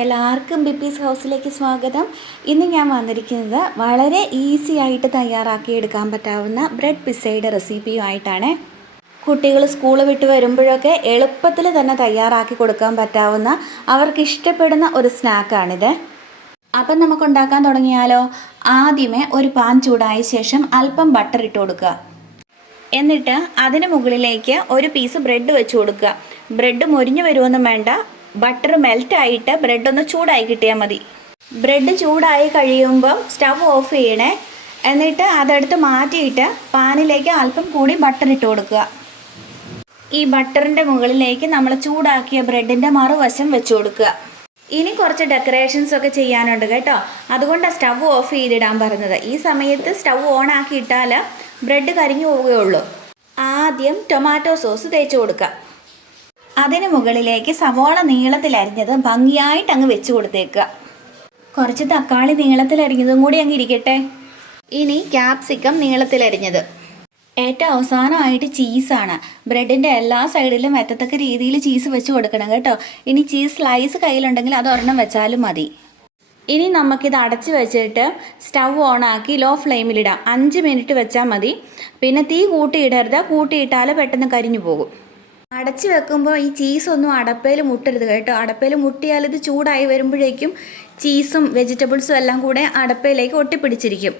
എല്ലാവർക്കും ബിപ്പീസ് ഹൗസിലേക്ക് സ്വാഗതം. ഇന്ന് ഞാൻ വന്നിരിക്കുന്നത് വളരെ ഈസി ആയിട്ട് തയ്യാറാക്കി എടുക്കാൻ പറ്റാവുന്ന ബ്രെഡ് പിസയുടെ റെസിപ്പിയുമായിട്ടാണ്. കുട്ടികൾ സ്കൂൾ വിട്ട് വരുമ്പോഴൊക്കെ എളുപ്പത്തിൽ തന്നെ തയ്യാറാക്കി കൊടുക്കാൻ പറ്റാവുന്ന അവർക്ക് ഇഷ്ടപ്പെടുന്ന ഒരു സ്നാക്കാണിത്. അപ്പം നമുക്ക് ഉണ്ടാക്കാൻ തുടങ്ങിയാലോ? ആദ്യമേ ഒരു പാൻ ചൂടായ ശേഷം അല്പം ബട്ടർ ഇട്ട് കൊടുക്കുക. എന്നിട്ട് അതിന് മുകളിലേക്ക് ഒരു പീസ് ബ്രെഡ് വെച്ച് കൊടുക്കുക. ബ്രെഡ് മുരിഞ്ഞു വരുമെന്നും വേണ്ട. ബട്ടർ മെൽറ്റ് ആയിട്ട് ബ്രെഡ് ഒന്ന് ചൂടായി കിട്ടിയാൽ മതി. ബ്രെഡ് ചൂടായി കഴിയുമ്പോൾ സ്റ്റവ് ഓഫ് ചെയ്യണേ. എന്നിട്ട് അതെടുത്ത് മാറ്റിയിട്ട് പാനിലേക്ക് അല്പം കൂടി ബട്ടർ ഇട്ട് കൊടുക്കുക. ഈ ബട്ടറിന്റെ മുകളിലേക്ക് നമ്മൾ ചൂടാക്കിയ ബ്രെഡിന്റെ മറുവശം വെച്ച് കൊടുക്കുക. ഇനി കുറച്ച് ഡെക്കറേഷൻസ് ഒക്കെ ചെയ്യാനുണ്ട് കേട്ടോ. അതുകൊണ്ടാണ് സ്റ്റവ് ഓഫ് ചെയ്തിടാൻ പറഞ്ഞത്. ഈ സമയത്ത് സ്റ്റവ് ഓൺ ആക്കി ഇട്ടാൽ ബ്രെഡ് കരിഞ്ഞു പോവുകയുള്ളൂ. ആദ്യം ടൊമാറ്റോ സോസ് തേച്ച് കൊടുക്കുക. അതിന് മുകളിലേക്ക് സവോള നീളത്തിൽ അരിഞ്ഞത് ഭംഗിയായിട്ട് അങ്ങ് വെച്ച് കൊടുത്തേക്കുക. കുറച്ച് തക്കാളി നീളത്തിൽ അരിഞ്ഞതും കൂടി അങ്ങ് ഇരിക്കട്ടെ. ഇനി ക്യാപ്സിക്കം നീളത്തിൽ അരിഞ്ഞത്. ഏറ്റവും അവസാനമായിട്ട് ചീസാണ്. ബ്രെഡിന്റെ എല്ലാ സൈഡിലും എത്തത്തക്ക രീതിയിൽ ചീസ് വെച്ച് കൊടുക്കണം കേട്ടോ. ഇനി ചീസ് സ്ലൈസ് കയ്യിലുണ്ടെങ്കിൽ അത് ഒരെണ്ണം വെച്ചാലും മതി. ഇനി നമുക്കിത് അടച്ച് വെച്ചിട്ട് സ്റ്റവ് ഓണാക്കി ലോ ഫ്ലെയിമിലിടാം അഞ്ച് മിനിറ്റ് വെച്ചാൽ മതി. പിന്നെ തീ കൂട്ടിയിടരുത്. കൂട്ടിയിട്ടാൽ പെട്ടെന്ന് കരിഞ്ഞു പോകും. അടച്ച് വെക്കുമ്പോൾ ഈ ചീസൊന്നും അടപ്പയിൽ മുട്ടരുത് കേട്ടോ. അടപ്പയിൽ മുട്ടിയാൽ ഇത് ചൂടായി വരുമ്പോഴേക്കും ചീസും വെജിറ്റബിൾസും എല്ലാം കൂടെ അടപ്പയിലേക്ക് ഒട്ടിപ്പിടിച്ചിരിക്കും.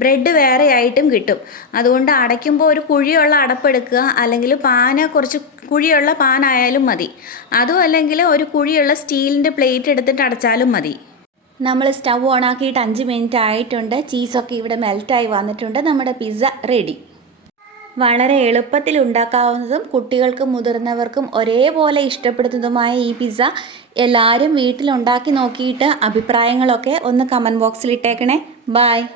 ബ്രെഡ് വേറെ ആയിട്ടും കിട്ടും. അതുകൊണ്ട് അടയ്ക്കുമ്പോൾ ഒരു കുഴിയുള്ള അടപ്പെടുക്കുക അല്ലെങ്കിൽ പാന കുറച്ച് കുഴിയുള്ള പാനായാലും മതി. അതും അല്ലെങ്കിൽ ഒരു കുഴിയുള്ള സ്റ്റീലിന്റെ പ്ലേറ്റ് എടുത്തിട്ട് അടച്ചാലും മതി. നമ്മൾ സ്റ്റവ് ഓണാക്കിയിട്ട് അഞ്ച് മിനിറ്റ് ആയിട്ടുണ്ട്. ചീസൊക്കെ ഇവിടെ മെൽറ്റായി വന്നിട്ടുണ്ട്. നമ്മുടെ പിസ്സ റെഡി വളരെ എളുപ്പത്തിൽ ഉണ്ടാക്കാവുന്നതും കുട്ടികൾക്കും മുതിർന്നവർക്കും ഒരേപോലെ ഇഷ്ടപ്പെടുന്നതുമായ ഈ പിസ്സ എല്ലാവരും വീട്ടിലുണ്ടാക്കി നോക്കിയിട്ട് അഭിപ്രായങ്ങളൊക്കെ ഒന്ന് കമന്റ് ബോക്സിൽ ഇട്ടേക്കണേ. ബായ്